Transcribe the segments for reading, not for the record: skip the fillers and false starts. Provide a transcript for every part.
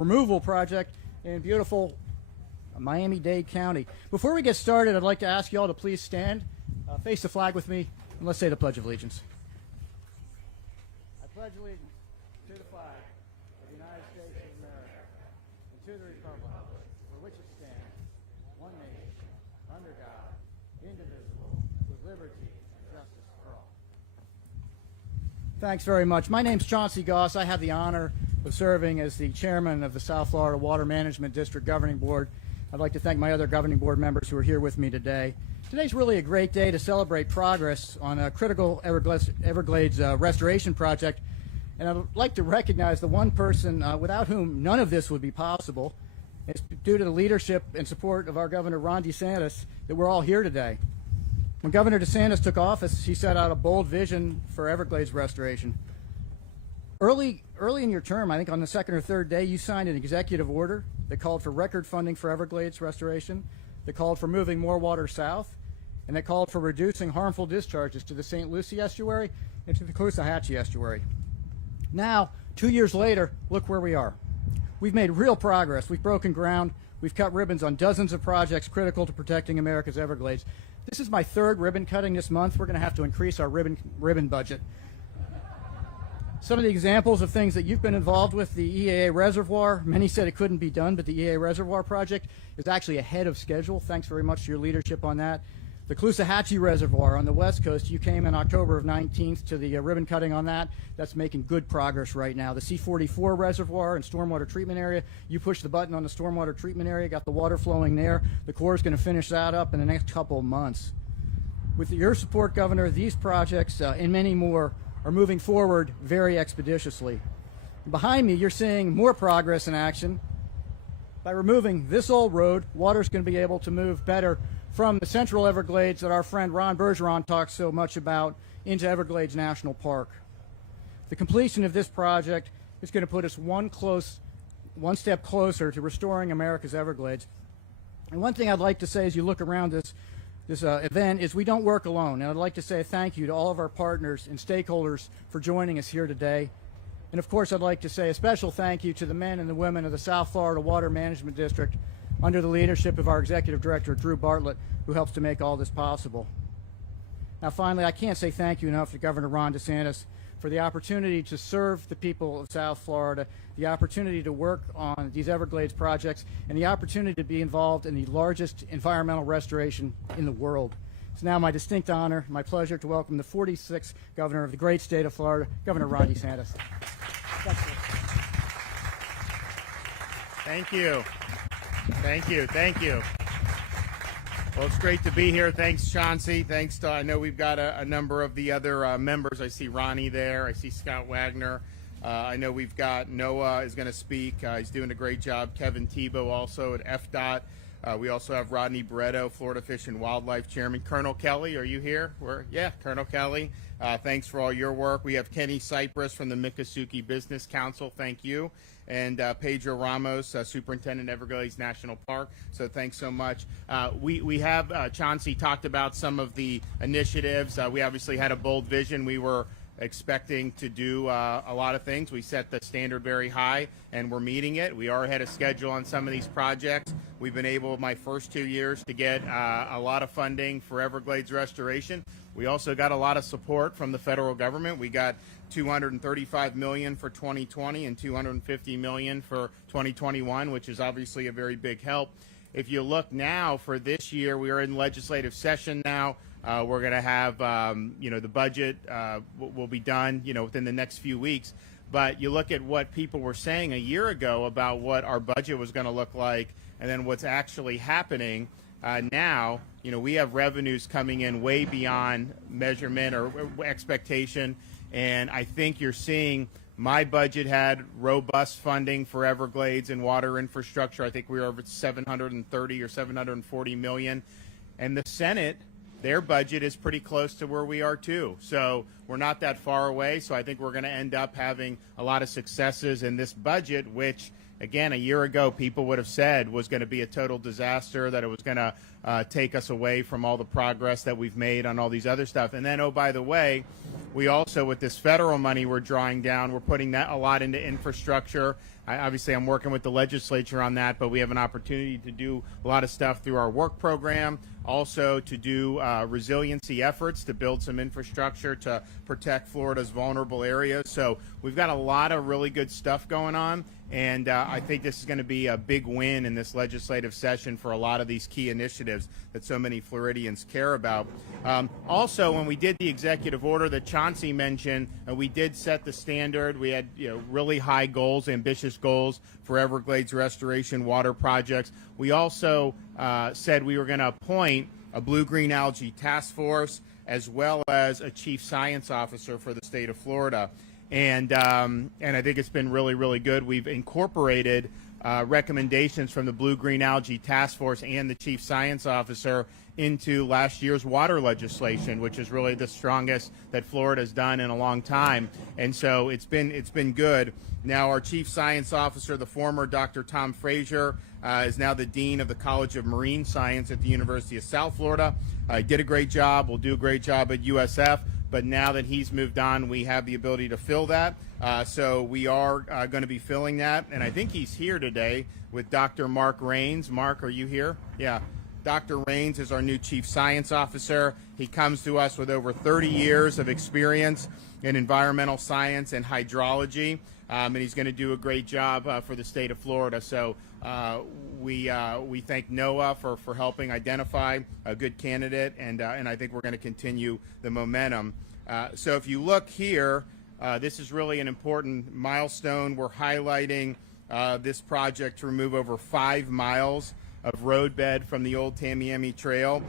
removal project in beautiful Miami-Dade County. Before we get started, I'd like to ask you all to please stand, face the flag with me, and let's say the Pledge of Allegiance. I pledge allegiance to the flag of the United States of America and to the republic for which it stands, one nation, under God, indivisible, with liberty and justice for all. Thanks very much. My name's Chauncey Goss. I have the honor of serving as the chairman of the South Florida Water Management District Governing Board. I'd like to thank my other governing board members who are here with me today. Today's really a great day to celebrate progress on a critical Everglades Restoration Project, and I'd like to recognize the one person without whom none of this would be possible. It's due to the leadership and support of our Governor Ron DeSantis that we're all here today. When Governor DeSantis took office, he set out a bold vision for Everglades restoration. Early in your term, I think on the second or third day, you signed an executive order that called for record funding for Everglades restoration, that called for moving more water south, and that called for reducing harmful discharges to the St. Lucie estuary and to the Caloosahatchee estuary. Now, 2 years later, look where we are. We've made real progress. We've broken ground. We've cut ribbons on dozens of projects critical to protecting America's Everglades. This is my third ribbon cutting this month. We're going to have to increase our ribbon budget. Some of the examples of things that you've been involved with, the EAA reservoir, many said it couldn't be done, but the EAA reservoir project is actually ahead of schedule. Thanks very much for your leadership on that. The Caloosahatchee reservoir on the west coast, you came in October of 19th to the ribbon cutting on that. That's making good progress right now. The C44 reservoir and stormwater treatment area, you pushed the button on the stormwater treatment area, got the water flowing there. The Corps is going to finish that up in the next couple of months. With your support, Governor, these projects and many more are moving forward very expeditiously. Behind me, you're seeing more progress in action. By removing this old road, water's going to be able to move better from the central Everglades that our friend Ron Bergeron talks so much about into Everglades National Park. The completion of this project is going to put us one step closer to restoring America's Everglades. And one thing I'd like to say as you look around this event is we don't work alone, and I'd like to say thank you to all of our partners and stakeholders for joining us here today. And of course, I'd like to say a special thank you to the men and the women of the South Florida Water Management District under the leadership of our Executive Director, Drew Bartlett, who helps to make all this possible. Now finally, I can't say thank you enough to Governor Ron DeSantis for the opportunity to serve the people of South Florida, the opportunity to work on these Everglades projects, and the opportunity to be involved in the largest environmental restoration in the world. It's now my distinct honor, my pleasure to welcome the 46th Governor of the great state of Florida, Governor Ron DeSantis. Thank you. Thank you. Thank you. Well, it's great to be here. Thanks, Chauncey. Thanks to, I know we've got a number of the other members. I see Ronnie there. I see Scott Wagner. I know we've got Noah is going to speak. He's doing a great job. Kevin Tebow also at FDOT. We also have Rodney Barreto, Florida Fish and Wildlife Chairman. Colonel Kelly, are you here? Yeah, Colonel Kelly. Thanks for all your work. We have Kenny Cypress from the Miccosukee Business Council. Thank you. And Pedro Ramos, Superintendent Everglades National Park. So thanks so much. We have, Chauncey talked about some of the initiatives. We obviously had a bold vision. We were expecting to do a lot of things. We set the standard very high, and we're meeting it. We are ahead of schedule on some of these projects. We've been able, my first 2 years, to get a lot of funding for Everglades restoration. We also got a lot of support from the federal government. We got $235 million for 2020 and $250 million for 2021, which is obviously a very big help. If you look now for this year, we are in legislative session now. We're going to have, the budget will be done, within the next few weeks. But you look at what people were saying a year ago about what our budget was going to look like, and then what's actually happening now. We have revenues coming in way beyond measurement or expectation, and I think you're seeing my budget had robust funding for Everglades and water infrastructure. I think we were over 730 or 740 million, and the Senate, their budget is pretty close to where we are too. So we're not that far away. So I think we're going to end up having a lot of successes in this budget, which again, a year ago, people would have said was going to be a total disaster, that it was going to take us away from all the progress that we've made on all these other stuff. And then, oh, by the way, we also, with this federal money we're drawing down, we're putting that a lot into infrastructure. Obviously, I'm working with the legislature on that, but we have an opportunity to do a lot of stuff through our work program, also to do resiliency efforts to build some infrastructure to protect Florida's vulnerable areas. So we've got a lot of really good stuff going on, and I think this is going to be a big win in this legislative session for a lot of these key initiatives that so many Floridians care about. Also, when we did the executive order that Chauncey mentioned, we did set the standard. We had really high goals, ambitious goals for Everglades Restoration water projects. We also said we were going to appoint a blue-green algae task force as well as a chief science officer for the state of Florida. And I think it's been really, really good. We've incorporated recommendations from the Blue-Green Algae Task Force and the Chief Science Officer into last year's water legislation, which is really the strongest that Florida's done in a long time. And so it's been good. Now our Chief Science Officer, the former Dr. Tom Frazier, is now the Dean of the College of Marine Science at the University of South Florida. He did a great job, will do a great job at USF. But now that he's moved on, we have the ability to fill that. So we are going to be filling that. And I think he's here today with Dr. Mark Rains. Mark, are you here? Yeah. Dr. Rains is our new Chief Science Officer. He comes to us with over 30 years of experience in environmental science and hydrology. And he's going to do a great job for the state of Florida. So we thank NOAA for helping identify a good candidate, and I think we're going to continue the momentum. So if you look here, this is really an important milestone. We're highlighting this project to remove over 5 miles of roadbed from the old Tamiami Trail.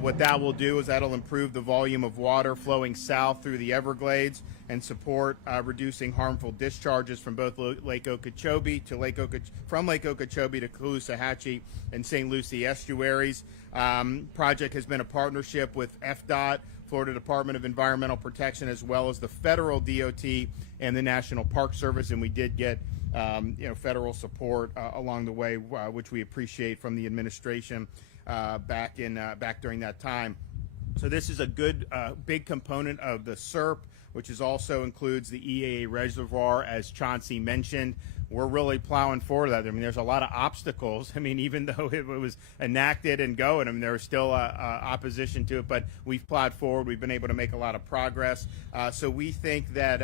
What that will do is that'll improve the volume of water flowing south through the Everglades and support reducing harmful discharges from both Lake Okeechobee to Lake Okeechobee to Caloosahatchee and St. Lucie estuaries. Project has been a partnership with FDOT, Florida Department of Environmental Protection, as well as the federal DOT and the National Park Service, and we did get federal support along the way, which we appreciate from the administration back during that time. So this is a good big component of the SERP, which also includes the EAA reservoir, as Chauncey mentioned. We're really plowing forward that. I mean, there's a lot of obstacles. I mean, even though it was enacted and going, I mean, there was still opposition to it, but we've plowed forward. We've been able to make a lot of progress. So we think that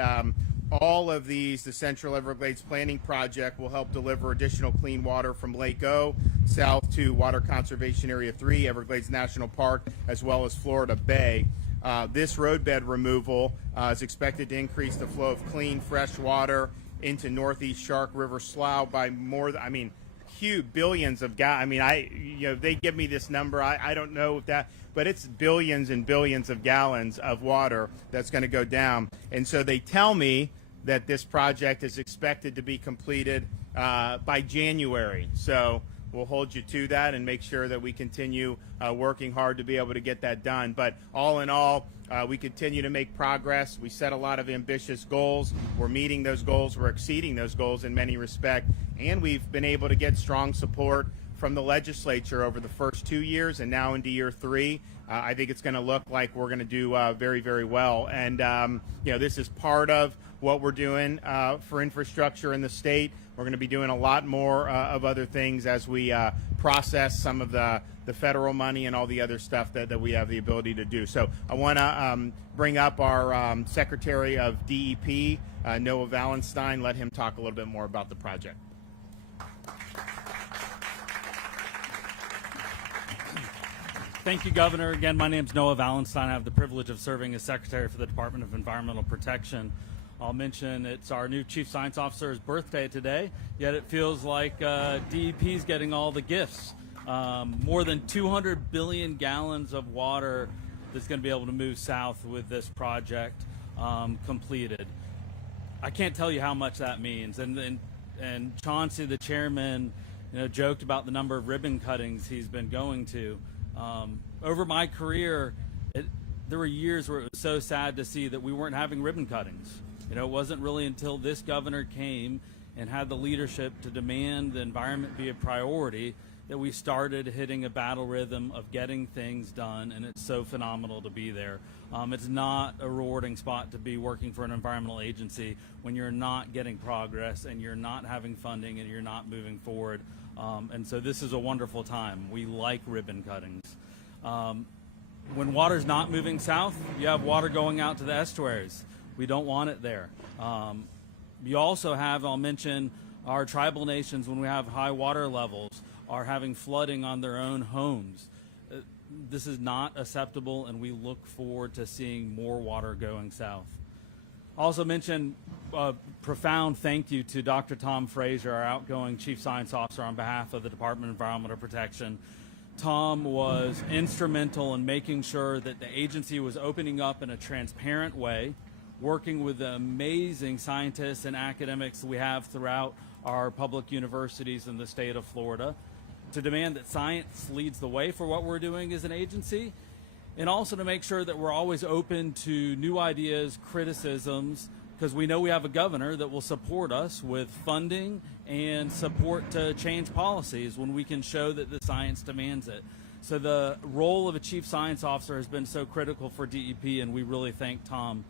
all of these, the Central Everglades Planning Project, will help deliver additional clean water from Lake O south to Water Conservation Area 3, Everglades National Park, as well as Florida Bay. This roadbed removal is expected to increase the flow of clean, fresh water into Northeast Shark River Slough by more than, I mean, huge billions of gallons. I mean, they give me this number. I don't know if that, but it's billions and billions of gallons of water that's going to go down. And so they tell me that this project is expected to be completed by January. So we'll hold you to that and make sure that we continue working hard to be able to get that done. But all in all, we continue to make progress. We set a lot of ambitious goals. We're meeting those goals. We're exceeding those goals in many respects. And we've been able to get strong support from the legislature over the first 2 years and now into year 3. I think it's going to look like we're going to do very, very well. And, this is part of what we're doing for infrastructure in the state. We're going to be doing a lot more of other things as we process some of the federal money and all the other stuff that we have the ability to do. So I want to bring up our Secretary of DEP, Noah Valenstein, let him talk a little bit more about the project. Thank you, Governor. Again, my name is Noah Valenstein. I have the privilege of serving as Secretary for the Department of Environmental Protection. I'll mention it's our new Chief Science Officer's birthday today, yet it feels like DEP is getting all the gifts. More than 200 billion gallons of water that's going to be able to move south with this project completed. I can't tell you how much that means. And Chauncey, the chairman, joked about the number of ribbon cuttings he's been going to. Over my career, there were years where it was so sad to see that we weren't having ribbon cuttings. It wasn't really until this governor came and had the leadership to demand the environment be a priority, that we started hitting a battle rhythm of getting things done, and it's so phenomenal to be there. It's not a rewarding spot to be working for an environmental agency when you're not getting progress and you're not having funding and you're not moving forward. And so this is a wonderful time. We like ribbon cuttings. When water's not moving south, you have water going out to the estuaries. We don't want it there. You also have, I'll mention, our tribal nations, when we have high water levels, are having flooding on their own homes. This is not acceptable, and we look forward to seeing more water going south. Also mention a profound thank you to Dr. Tom Frazier, our outgoing Chief Science Officer on behalf of the Department of Environmental Protection. Tom was instrumental in making sure that the agency was opening up in a transparent way, working with the amazing scientists and academics we have throughout our public universities in the state of Florida, to demand that science leads the way for what we're doing as an agency, and also to make sure that we're always open to new ideas, criticisms, because we know we have a governor that will support us with funding and support to change policies when we can show that the science demands it. So the role of a chief science officer has been so critical for DEP, and we really thank Tom.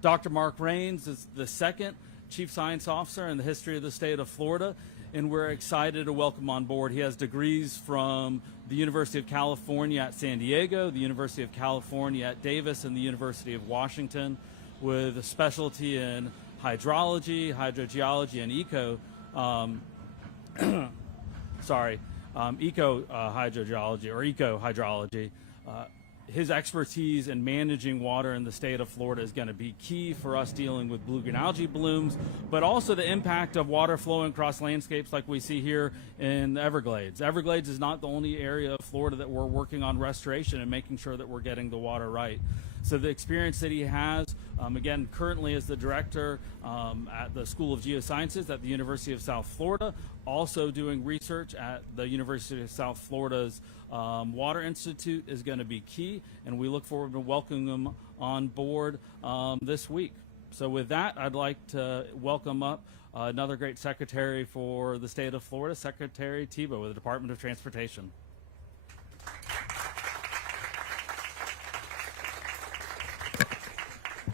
Dr. Mark Rains is the second chief science officer in the history of the state of Florida, and we're excited to welcome on board. He has degrees from the University of California at San Diego, the University of California at Davis, and the University of Washington, with a specialty in hydrology, hydrogeology, and eco-hydrology. His expertise in managing water in the state of Florida is going to be key for us dealing with blue-green algae blooms, but also the impact of water flowing across landscapes like we see here in the Everglades. Everglades is not the only area of Florida that we're working on restoration and making sure that we're getting the water right. So the experience that he has, again, currently as the director at the School of Geosciences at the University of South Florida, also doing research at the University of South Florida's Water Institute, is going to be key, and we look forward to welcoming him on board this week. So with that, I'd like to welcome up another great secretary for the state of Florida, Secretary Tebow with the Department of Transportation.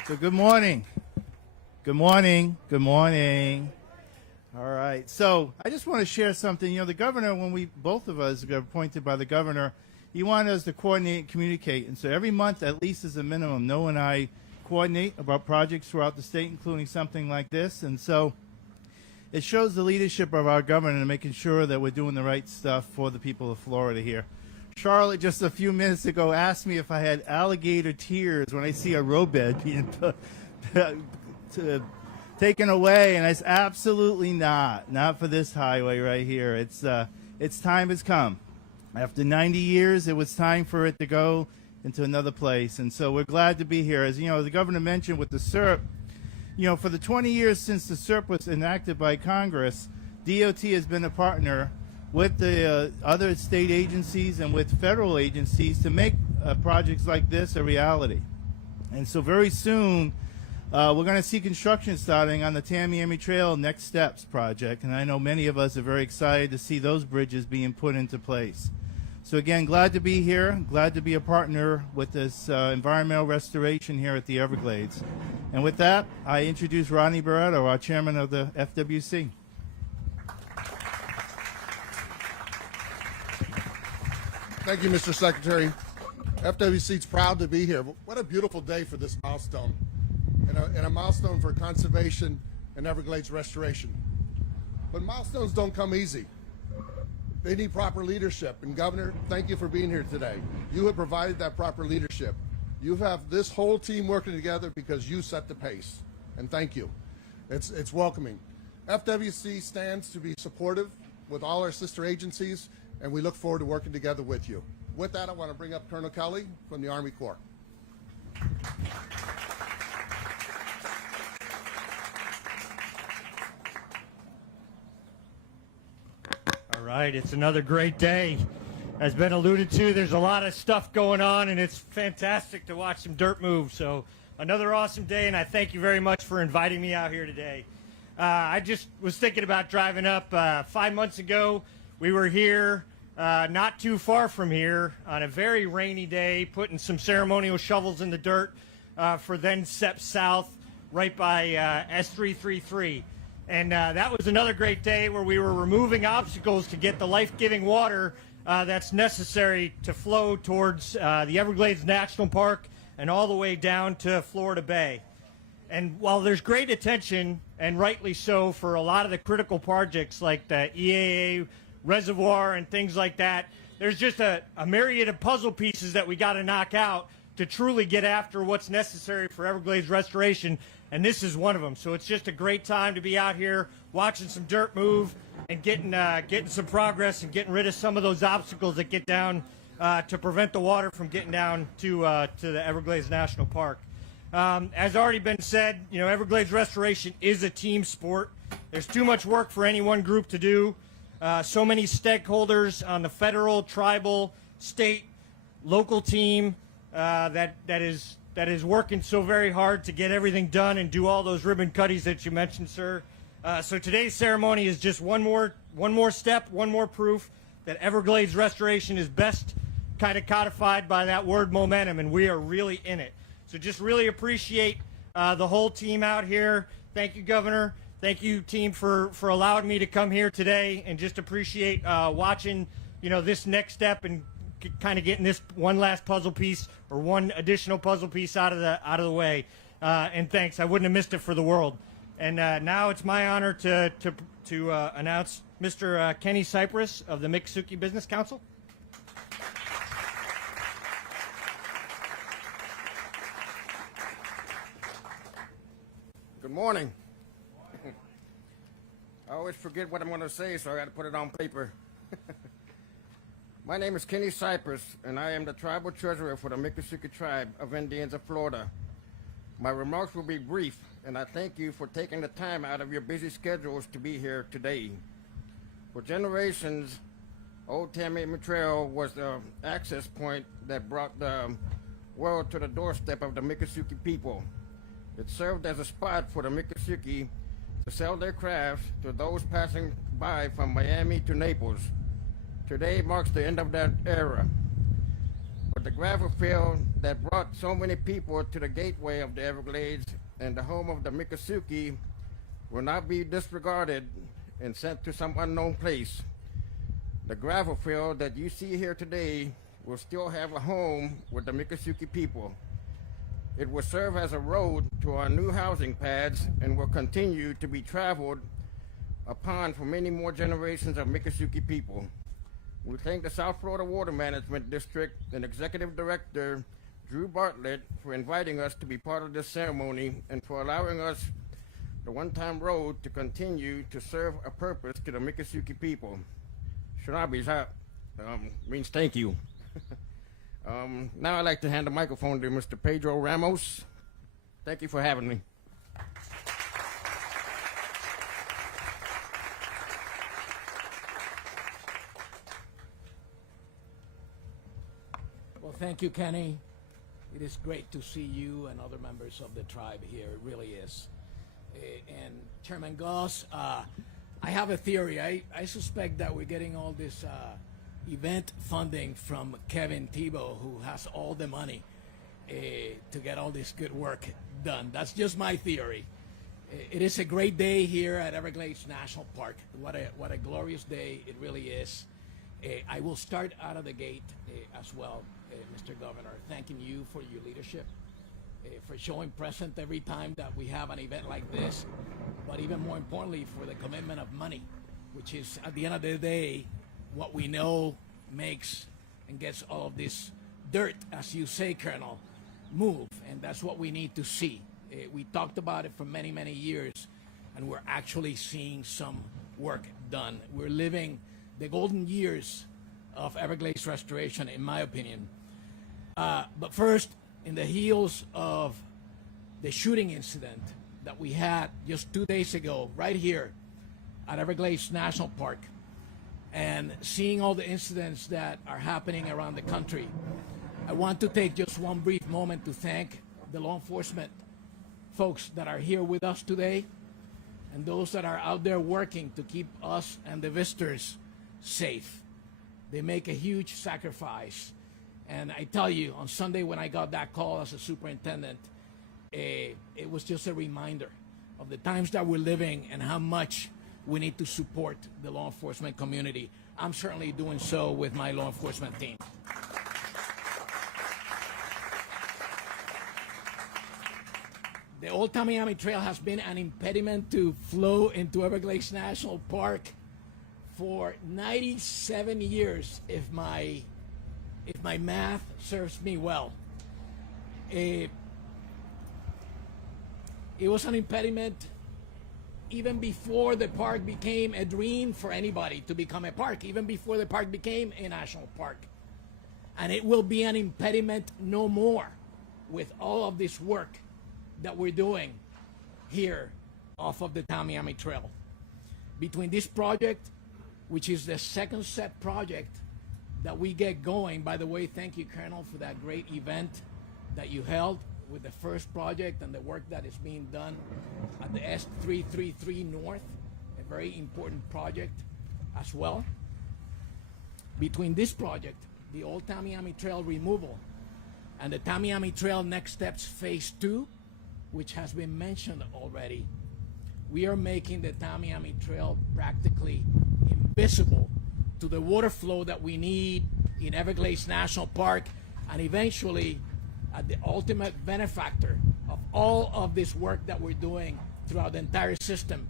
So good morning. Good morning. Good morning. All right. So I just want to share something. You know, the governor, when both of us got appointed by the governor, he wanted us to coordinate and communicate. And so every month, at least as a minimum, Noah and I coordinate about projects throughout the state, including something like this. And so it shows the leadership of our governor in making sure that we're doing the right stuff for the people of Florida here. Charlotte just a few minutes ago asked me if I had alligator tears when I see a roadbed being taken away, and I said, absolutely not for this highway right here. Its time has come. After 90 years, it was time for it to go into another place, and so we're glad to be here. As you know, the governor mentioned with the SERP, you know, for the 20 years since the SERP was enacted by Congress, DOT has been a partner with the other state agencies and with federal agencies to make projects like this a reality. And so very soon, we're going to see construction starting on the Tamiami Trail Next Steps project, and I know many of us are very excited to see those bridges being put into place. So again, glad to be here, glad to be a partner with this environmental restoration here at the Everglades. And with that, I introduce Rodney Barreto, our chairman of the FWC. Thank you, Mr. Secretary. FWC is proud to be here. What a beautiful day for this milestone, and a milestone for conservation and Everglades restoration. But milestones don't come easy. They need proper leadership. And Governor, thank you for being here today. You have provided that proper leadership. You have this whole team working together because you set the pace. And thank you. It's welcoming. FWC stands to be supportive with all our sister agencies, and we look forward to working together with you. With that, I want to bring up Colonel Kelly from the Army Corps. All right, it's another great day. As been alluded to, there's a lot of stuff going on, and it's fantastic to watch some dirt move. So another awesome day, and I thank you very much for inviting me out here today. I just was thinking about driving up 5 months ago. We were here not too far from here on a very rainy day, putting some ceremonial shovels in the dirt for then SEP South right by S333. And that was another great day where we were removing obstacles to get the life-giving water that's necessary to flow towards the Everglades National Park and all the way down to Florida Bay. And while there's great attention, and rightly so, for a lot of the critical projects like the EAA reservoir and things like that, there's just a myriad of puzzle pieces that we got to knock out to truly get after what's necessary for Everglades restoration, and this is one of them. So it's just a great time to be out here watching some dirt move and getting some progress and getting rid of some of those obstacles that get down to prevent the water from getting down to the Everglades National Park. As already been said, you know, Everglades restoration is a team sport. There's too much work for any one group to do. So many stakeholders on the federal, tribal, state, local team that is working so very hard to get everything done and do all those ribbon cutties that you mentioned, sir. So today's ceremony is just one more step, one more proof that Everglades restoration is best kind of codified by that word momentum, and we are really in it. So just really appreciate the whole team out here. Thank you, Governor. Thank you, team, for allowing me to come here today, and just appreciate watching, you know, this next step and kind of getting this one last puzzle piece or one additional puzzle piece out of the way. And thanks. I wouldn't have missed it for the world. And now it's my honor to announce Mr. Kenny Cypress of the Miccosukee Business Council. Good morning. I always forget what I'm going to say, so I got to put it on paper. My name is Kenny Cypress, and I am the tribal treasurer for the Miccosukee Tribe of Indians of Florida. My remarks will be brief, and I thank you for taking the time out of your busy schedules to be here today. For generations, Old Tamiami Trail was the access point that brought the world to the doorstep of the Miccosukee people. It served as a spot for the Miccosukee to sell their crafts to those passing by from Miami to Naples. Today marks the end of that era. But the gravel field that brought so many people to the gateway of the Everglades and the home of the Miccosukee will not be disregarded and sent to some unknown place. The gravel field that you see here today will still have a home with the Miccosukee people. It will serve as a road to our new housing pads and will continue to be traveled upon for many more generations of Miccosukee people. We thank the South Florida Water Management District and Executive Director Drew Bartlett for inviting us to be part of this ceremony and for allowing us the one-time road to continue to serve a purpose to the Miccosukee people. Shanabi's means thank you. Now I'd like to hand the microphone to Mr. Pedro Ramos. Thank you for having me. Well, thank you, Kenny. It is great to see you and other members of the tribe here. It really is. And Chairman Goss, I have a theory. I suspect that we're getting all this event funding from Kevin Tebow, who has all the money to get all this good work done. That's just my theory. It is a great day here at Everglades National Park. What a glorious day it really is. I will start out of the gate as well, Mr. Governor, thanking you for your leadership, for showing present every time that we have an event like this, but even more importantly, for the commitment of money, which is, at the end of the day, what we know makes and gets all of this dirt, as you say, Colonel, move, and that's what we need to see. We talked about it for many, many years, and we're actually seeing some work done. We're living the golden years of Everglades restoration, in my opinion. But first, in the heels of the shooting incident that we had just 2 days ago, right here at Everglades National Park, and seeing all the incidents that are happening around the country, I want to take just one brief moment to thank the law enforcement folks that are here with us today. and those that are out there working to keep us and the visitors safe. They make a huge sacrifice. And I tell you, on Sunday when I got that call as a superintendent, it was just a reminder of the times that we're living and how much we need to support the law enforcement community. I'm certainly doing so with my law enforcement team. The Old Tamiami Trail has been an impediment to flow into Everglades National Park for 97 years, if my math serves me well. It was an impediment even before the park became a dream for anybody to become a park, even before the park became a national park. And it will be an impediment no more with all of this work that we're doing here off of the Tamiami Trail. Between this project, which is the second set project that we get going, by the way, thank you, Colonel, for that great event that you held with the first project and the work that is being done at the S333 North, a very important project as well. Between this project, the Old Tamiami Trail removal, and the Tamiami Trail Next Steps Phase 2, which has been mentioned already, we are making the Tamiami Trail practically invisible to the water flow that we need in Everglades National Park, and eventually at the ultimate benefactor of all of this work that we're doing throughout the entire system,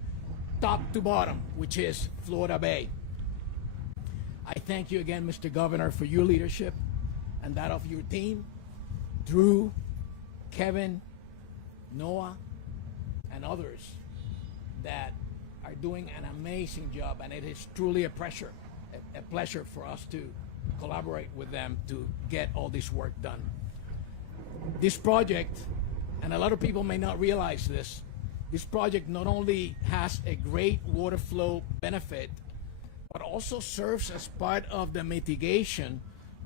top to bottom, which is Florida Bay. I thank you again, Mr. Governor, for your leadership and that of your team, Drew, Kevin, Noah, and others that are doing an amazing job, and it is truly a pleasure for us to collaborate with them to get all this work done. This project, and a lot of people may not realize this, this project not only has a great water flow benefit, but also serves as part of the mitigation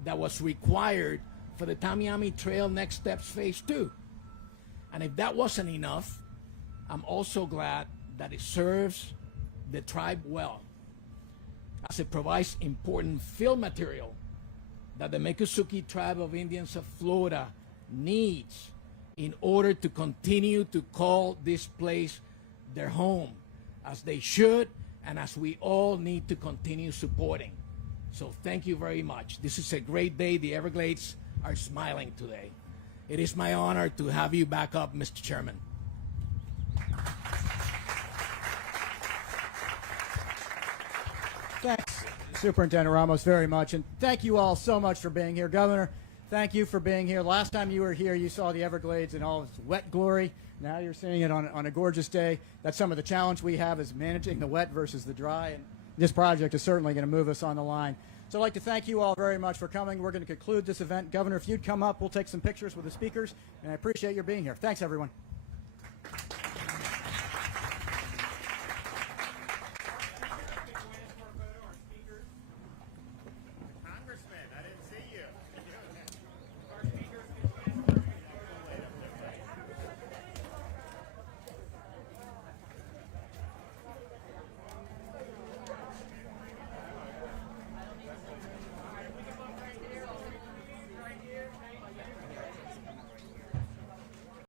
that was required for the Tamiami Trail Next Steps Phase 2. And if that wasn't enough, I'm also glad that it serves the tribe well, as it provides important fill material that the Miccosukee Tribe of Indians of Florida needs in order to continue to call this place their home, as they should, and as we all need to continue supporting. So thank you very much. This is a great day. The Everglades are smiling today. It is my honor to have you back up, Mr. Chairman. Thanks, Superintendent Ramos, very much. And thank you all so much for being here. Governor, thank you for being here. Last time you were here, you saw the Everglades in all its wet glory. Now you're seeing it on a gorgeous day. That's some of the challenge we have, is managing the wet versus the dry. And this project is certainly going to move us on the line. So I'd like to thank you all very much for coming. We're going to conclude this event. Governor, if you'd come up, we'll take some pictures with the speakers. And I appreciate your being here. Thanks, everyone.